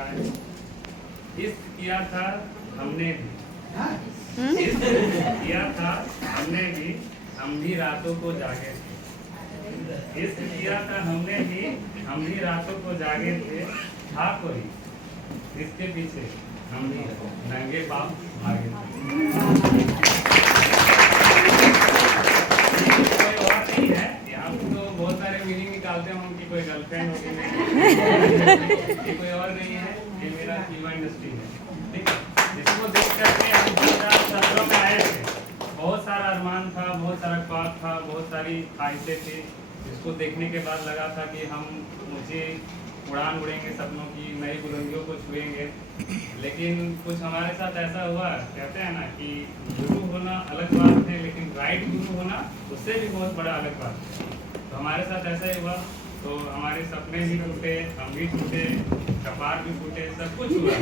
रहा है। इस किया था हमने भी, किया था हमने भी, हम भी रातों को जागे थे। इस किया था हमने भी, हम भी रातों को जागे थे। था कोई इसके पीछे, हम भी नंगे पाँव भागे थे। कोई और नहीं है, यहाँ पे तो बहुत सारे मीनिंग निकालते हैं हम कि कोई गर्लफ्रेंड होगी नहीं, ये कोई और नहीं है, ये मेरा फीवा इंडस्ट्री है। ठीक है, इसको देख करके हम 2017 में आए थे। बहुत सारा अरमान था, बहुत सारा ख्वाब था, बहुत सारी ख्वाहिशें थी। इसको देखने के बाद लगा था कि हम मुझे उड़ान उड़ेंगे सपनों की, नई बुलंदियों को छुएंगे। लेकिन कुछ हमारे साथ ऐसा हुआ, कहते हैं ना कि गुरु होना अलग बात है, लेकिन राइट गुरु होना उससे भी बहुत बड़ा अलग बात है। तो हमारे साथ ऐसा ही हुआ, तो हमारे सपने भी टूटे, हम भी टूटे, कपार भी टूटे, सब कुछ हुआ।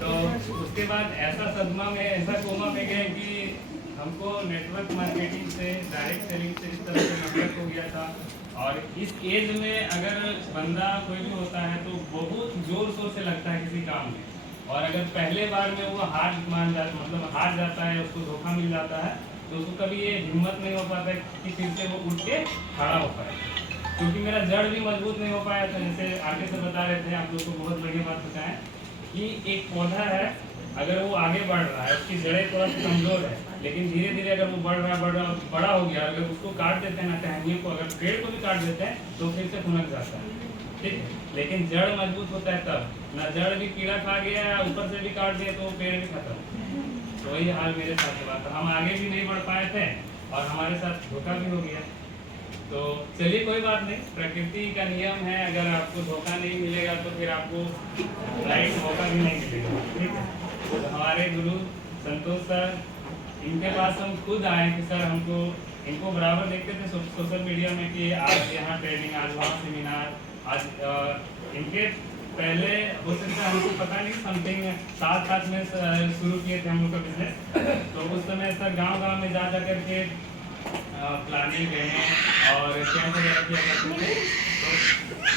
तो उसके बाद ऐसा सदमा में, ऐसा कोमा में गए कि हमको नेटवर्क मार्केटिंग से, डायरेक्ट सेलिंग से इस तरह से नफरत हो गया था। और इस एज में अगर बंदा कोई भी होता है तो बहुत जोर शोर से लगता है किसी काम में, और अगर पहले बार में वो हार मान जाता, मतलब हार जाता है, उसको धोखा मिल जाता है, तो उसको कभी ये हिम्मत नहीं हो पाता कि फिर से वो उठ के खड़ा हो पाए। क्योंकि मेरा जड़ भी मजबूत नहीं हो पाया था। जैसे आगे से बता रहे थे, आप लोग को बहुत बढ़िया बात बताएं कि एक पौधा है, अगर वो आगे बढ़ रहा है, उसकी जड़ें थोड़ा सा कमजोर है, लेकिन धीरे धीरे अगर वो बढ़ रहा बड़ा हो गया, अगर उसको काट देते हैं ना, टहनियों को, अगर पेड़ को भी काट देते हैं तो फिर से फुनक जाता है। ठीक है, लेकिन जड़ मजबूत होता है तब ना। जड़ भी कीड़ा खा गया, ऊपर से भी काट दिया तो पेड़ भी खत्म। तो वही हाल मेरे साथ हुआ था, हम आगे भी नहीं बढ़ पाए थे और हमारे साथ धोखा भी हो गया। तो चलिए कोई बात नहीं, प्रकृति का नियम है, अगर आपको धोखा नहीं मिलेगा तो फिर आपको राइट मौका भी नहीं मिलेगा। ठीक है, तो हमारे गुरु संतोष सर, इनके पास हम खुद आए कि सर हमको, इनको बराबर देखते थे सोशल मीडिया में कि आज यहाँ ट्रेनिंग, आज वहाँ सेमिनार, आज इनके पहले हो सकता है, हमको पता नहीं, समथिंग 7 में शुरू किए थे हम लोग का बिजनेस। तो उस समय सर गांव में जा करके प्लानिंग गए और कैंप वगैरह किया करते थे। तो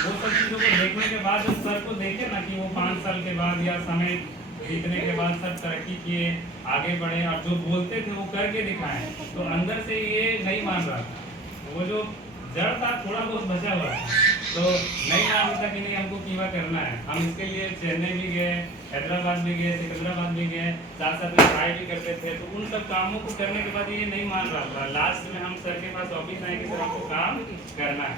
वो सब चीज़ों को देखने के बाद जब सर को देखे ना कि वो 5 साल के बाद या समय बीतने के बाद सब तरक्की किए, आगे बढ़े और जो बोलते थे वो करके दिखाएं, तो अंदर से ये नहीं मान रहा था। वो जो जड़ था थोड़ा बहुत बचा हुआ था, तो नहीं मान था कि नहीं हमको कीवा करना है। हम इसके लिए चेन्नई भी गए, हैदराबाद भी गए, सिकंदराबाद भी गए, साथ साथ में पढ़ाई भी करते थे। तो उन सब कामों को करने के बाद ये नहीं मान रहा था। लास्ट में हम सर के पास ऑफिस आए कि सर हमको काम करना है,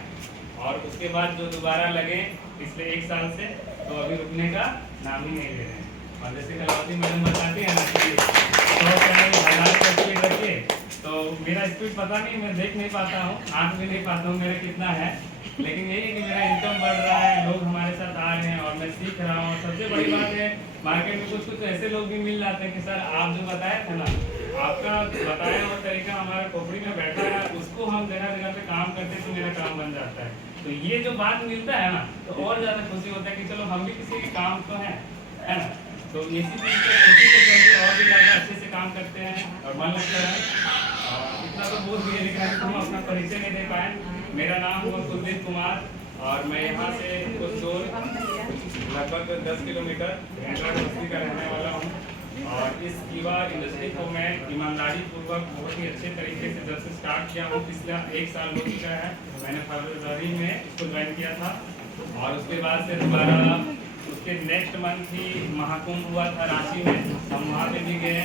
और उसके बाद जो दोबारा लगे पिछले 1 साल से, तो अभी रुकने का नाम ही नहीं ले रहे हैं। और जैसे कलावती मैडम बताती है ना कि 100 का स्पीड रखिए, तो मेरा स्पीड पता नहीं, मैं देख नहीं पाता हूँ, आँख भी नहीं पाता हूँ मेरा कितना है, लेकिन यही है कि मेरा इनकम बढ़ रहा है, लोग हमारे साथ आ रहे हैं और मैं सीख रहा हूँ। सबसे बड़ी बात है, मार्केट में कुछ ऐसे लोग भी मिल जाते हैं कि सर आप जो बताए थे ना, आपका बताया हुआ तरीका हमारा खोपड़ी में बैठा है, उसको हम जगह जगह पे काम करते तो मेरा काम बन जाता है। तो ये जो बात मिलता है ना, तो और ज़्यादा खुशी होता है कि चलो हम भी किसी के काम तो है ना। तो इसी चीज़ से खुशी के चलते और भी ज़्यादा अच्छे से काम करते हैं और मन लगता है। इतना तो बोल दिए, लेकिन अभी हम अपना परिचय नहीं दे पाए। मेरा नाम हुआ कुलदीप कुमार और मैं यहाँ से कुछ दूर लगभग 10 किलोमीटर भेंडरा बस्ती का रहने वाला हूँ। और इस कीवा इंडस्ट्री को मैं ईमानदारी पूर्वक बहुत ही अच्छे तरीके से जब से स्टार्ट किया हूँ, पिछला 1 साल हो चुका है। मैंने फरवरी में इसको ज्वाइन किया था और उसके बाद से दोबारा उसके नेक्स्ट मंथ ही महाकुंभ हुआ था रांची में, हम वहाँ पे भी गए।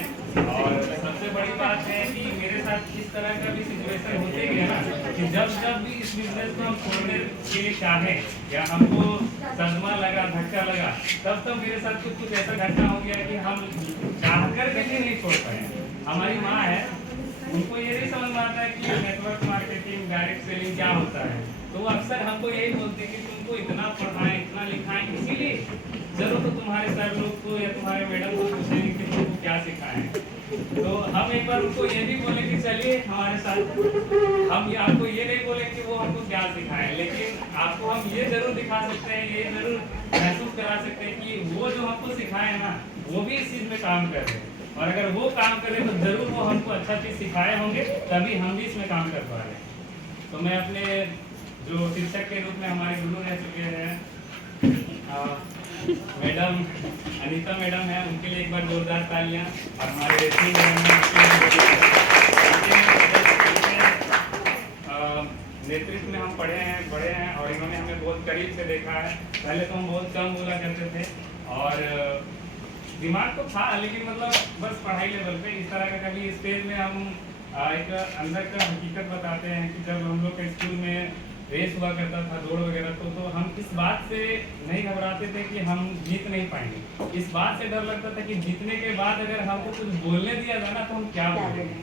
और सबसे बड़ी बात है कि मेरे साथ इस तरह का भी सिचुएशन होते गया ना कि जब भी इस बिजनेस को हम छोड़ने के लिए चाहे या हमको सदमा लगा, धक्का लगा, तब मेरे साथ कुछ ऐसा घटना हो गया कि हम चाह कर भी नहीं छोड़ पाए। हमारी माँ है, उनको ये नहीं समझ में आता है कि नेटवर्क मार्केटिंग, डायरेक्ट सेलिंग क्या होता है। तो वो अक्सर हमको यही बोलते हैं कि तुमको इतना पढ़ाएं, इतना लिखाएं, इसीलिए जरूर तो तुम्हारे सर लोग को या तुम्हारे मैडम को पूछेंगे कि तुमको क्या सिखाएं। तो हम एक बार उनको ये भी बोले कि चलिए हमारे साथ, हम आपको ये नहीं बोले कि वो हमको क्या सिखाएं, लेकिन आपको हम ये जरूर दिखा सकते हैं, ये जरूर महसूस करा सकते हैं कि वो जो हमको सिखाए ना, वो भी इस चीज़ में काम कर रहे हैं। और अगर वो काम करें तो जरूर वो हमको अच्छा चीज़ सिखाए होंगे, तभी हम भी इसमें काम कर पा रहे हैं। तो मैं अपने जो शिक्षक के रूप में हमारे गुरु रह चुके हैं मैडम अनीता मैडम है, उनके लिए एक बार जोरदार तालियां। और हमारे रेशमी मैडम है, नेतृत्व में हम पढ़े हैं बड़े हैं और इन्होंने हमें बहुत करीब से देखा है। पहले तो हम बहुत कम बोला करते थे और दिमाग तो था, लेकिन मतलब बस पढ़ाई लेवल पे इस तरह का कभी स्टेज में हम एक अंदर का हकीकत बताते हैं कि जब हम लोग के स्कूल में रेस हुआ करता था, दौड़ वगैरह, तो हम इस बात से नहीं घबराते थे कि हम जीत नहीं पाएंगे। इस बात से डर लगता था कि जीतने के बाद अगर हमको कुछ बोलने दिया जाए ना तो हम क्या बोलेंगे।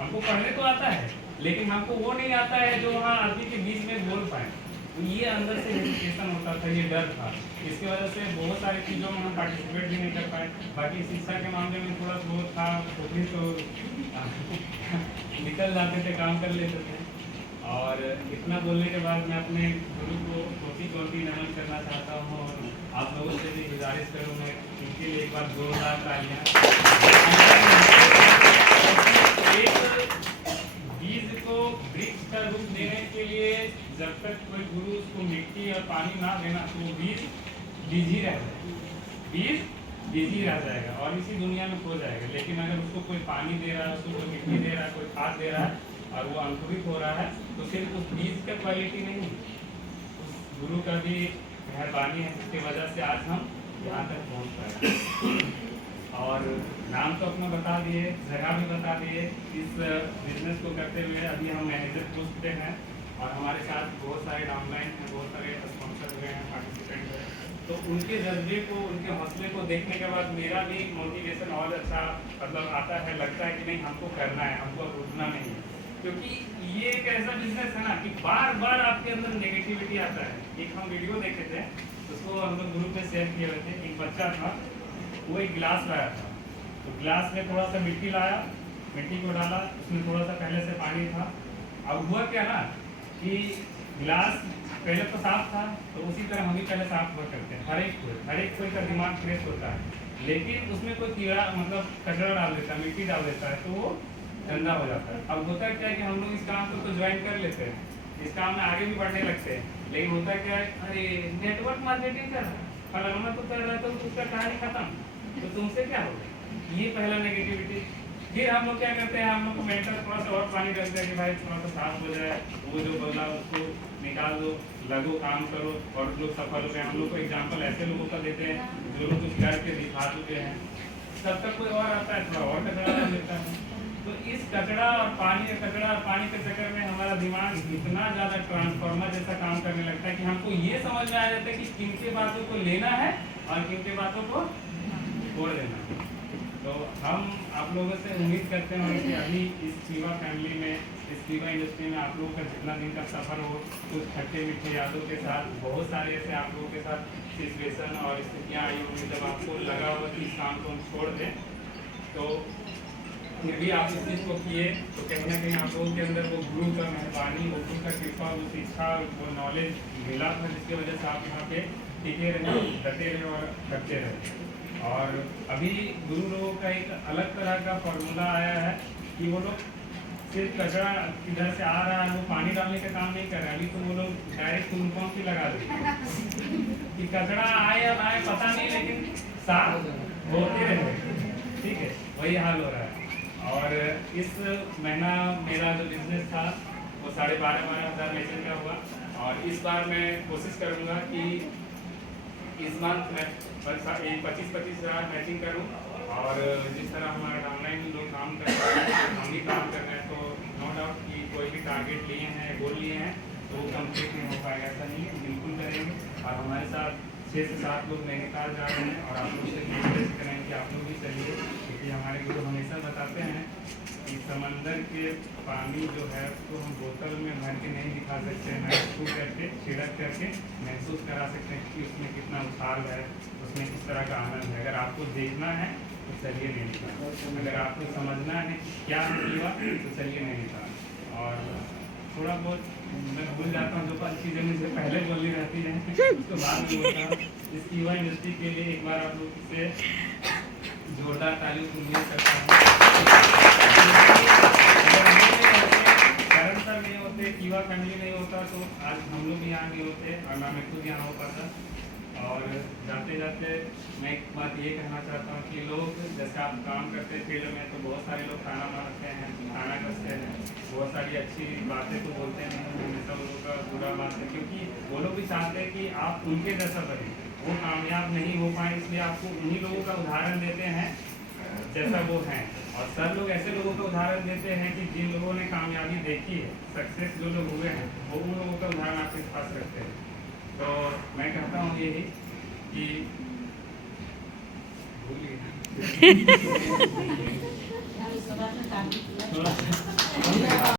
हमको पढ़ने तो आता है लेकिन हमको वो नहीं आता है जो वहाँ आदमी के बीच में बोल पाए। तो ये अंदर से हेजिटेशन होता था, ये डर था। इसकी वजह से बहुत सारी चीज़ों में हम पार्टिसिपेट भी नहीं कर पाए। बाकी शिक्षा के मामले में थोड़ा बहुत था, वो भी तो निकल जाते थे, काम कर लेते थे। और इतना बोलने के बाद मैं अपने गुरु को कोटि नमन करना चाहता हूँ और आप लोगों से भी गुजारिश करूँगा इनके लिए एक बार जोरदार तालियां। एक बीज को वृक्ष का रूप देने के लिए जब तक कोई गुरु उसको मिट्टी और पानी ना देना तो वो बीज ही रह जाएगा, बीज ही रह जाएगा और इसी दुनिया में खो जाएगा। लेकिन अगर उसको कोई पानी दे रहा है, उसको कोई मिट्टी दे रहा है, कोई खाद दे रहा है और वो अंकुरित हो रहा है, तो सिर्फ उस बीज का क्वालिटी नहीं, उस गुरु का भी मेहरबानी है जिसकी वजह से आज हम यहाँ तक पहुँच पाए। और नाम तो अपना बता दिए, जगह भी बता दिए। इस बिजनेस को करते हुए अभी हम मैनेजर पोस्ट पे हैं और हमारे साथ बहुत सारे डाउनलाइन हैं, बहुत सारे स्पॉन्सर हुए हैं, पार्टिसिपेंट हुए। तो उनके जज्बे को, उनके हौसले को देखने के बाद मेरा भी मोटिवेशन और अच्छा मतलब आता है, लगता है कि नहीं हमको करना है, हमको रुकना नहीं है। क्योंकि ये एक ऐसा बिजनेस है ना कि बार बार आपके अंदर नेगेटिविटी आता है। एक हम वीडियो देखे थे, उसको हम लोग ग्रुप में शेयर किए हुए थे। एक बच्चा था, वो एक गिलास लाया था, तो गिलास में थोड़ा सा मिट्टी लाया, मिट्टी को डाला, उसमें थोड़ा सा पहले से पानी था। अब हुआ क्या ना कि गिलास पहले तो साफ था, तो उसी तरह हम भी पहले साफ हुआ करते हैं। हर एक कोई का दिमाग फ्रेश होता है, लेकिन उसमें कोई कीड़ा मतलब कचरा डाल देता है, मिट्टी डाल देता है, तो वो गंदा हो जाता है। अब होता क्या है कि हम लोग इस काम को तो ज्वाइन कर लेते हैं, इस काम में आगे भी बढ़ने लगते हैं, लेकिन होता क्या है, अरे नेटवर्क मार्केटिंग कर रहा है, फलाना तो कर रहा है, तो उसका कहानी खत्म, तो तुमसे क्या होगा। ये पहला नेगेटिविटी। फिर हम लोग क्या करते हैं, हम लोग को मेंटर थोड़ा सा और पानी डालते हैं कि भाई थोड़ा सा साफ हो जाए, वो जो बोला उसको निकाल दो, लगो, काम करो और लोग सफल हो गए। हम लोग को एग्जाम्पल ऐसे लोगों का देते हैं जो लोग कुछ करके दिखा चुके हैं। तब तक कोई और आता है, थोड़ा और कचरा डाल देता है। तो इस कचरा और पानी के चक्कर में हमारा दिमाग इतना ज़्यादा ट्रांसफार्मर जैसा काम करने लगता है कि हमको ये समझ में आ जाता है कि किन के बातों को लेना है और किन के बातों को छोड़ देना है। तो हम आप लोगों से उम्मीद करते हैं कि अभी इस कीवा फैमिली में, इस कीवा इंडस्ट्री में आप लोगों का जितना दिन का सफ़र हो, कुछ खट्टे मीठे यादों के साथ, बहुत सारे ऐसे आप लोगों के साथ सिचुएशन और स्थितियाँ आई होंगी जब आपको लगा होगा कि इस काम को हम छोड़ दें, तो फिर भी आप इस चीज़ को किए, तो कहीं ना कहीं आप लोगों के अंदर वो गुरु का मेहरबानी, वो गुरु का कृपा, वो शिक्षा, वो नॉलेज मिला था, जिसकी वजह से आप यहाँ पे टिके रहे, डटे रहे और करते रहे। और अभी गुरु लोगों का एक अलग तरह का फॉर्मूला आया है कि वो लोग सिर्फ कचरा इधर से आ रहा है, वो पानी डालने का काम नहीं कर रहे। अभी तो वो लोग डायरेक्ट टूलपम्प ही लगा देते हैं कि कचरा आए या ना आए पता नहीं, लेकिन साफ होते रहे। ठीक है, वही हाल हो रहा है। और इस महीना मेरा जो बिजनेस था वो 12,500 मैचिंग का हुआ और इस बार मैं कोशिश करूँगा कि इस मंथ में 25,000 मैचिंग करूँ। और जिस तरह हमारा ऑनलाइन लोग काम कर रहे हैं, हम भी काम कर रहे हैं, तो नो डाउट कि कोई भी टारगेट लिए हैं, गोल लिए हैं, तो वो कंप्लीट नहीं हो पाएगा, ऐसा नहीं है, बिल्कुल करेंगे। और हमारे साथ 6 से 7 लोग नैनीताल जा रहे हैं और आप लोग से रिक्वेस्ट करेंगे कि आप लोग भी चलिए, क्योंकि हमारे गुरु हमेशा बताते हैं कि समंदर के पानी जो है उसको हम बोतल में भर के नहीं दिखा सकते हैं, महसूस करके, छिड़क करके महसूस करा सकते हैं कि उसमें कितना उछाल है, उसमें किस तरह का आनंद है। अगर आपको देखना है तो चलिए नैनीताल, अगर आपको समझना है क्या है कीवा तो चलिए नैनीताल। और थोड़ा बहुत मैं भूल जाता हूँ, जो चीज़ें मुझे पहले बोलनी रहती हैं उसको बाद में बोलता हूँ। इस कीवा इंडस्ट्री के लिए एक बार आप लोग से जोरदार तालियों की उम्मीद करता हूँ। सर नहीं होते, कीवा फैमिली नहीं होता, तो आज हम लोग यहाँ नहीं होते और ना मैं खुद यहाँ हो पाता। और जाते जाते जाते मैं एक बात ये कहना चाहता हूँ कि लोग जैसे आप काम करते फील्ड में तो बहुत सारे लोग खाना मारते हैं, खाना कसते हैं, बहुत सारी अच्छी बातें तो बोलते नहीं हैं, हमेशा लोगों का बुरा बात है, क्योंकि वो लोग भी चाहते हैं कि आप उनके जैसा बने, वो कामयाब नहीं हो पाए, इसलिए आपको उन्हीं लोगों का उदाहरण देते हैं जैसा वो हैं। और सर लोग ऐसे लोगों का उदाहरण देते हैं कि जिन लोगों ने कामयाबी देखी है, सक्सेस जो लोग हुए हैं, वो उन लोगों का उदाहरण आपके पास रखते हैं। तो मैं कहता हूँ यही कि भूलिए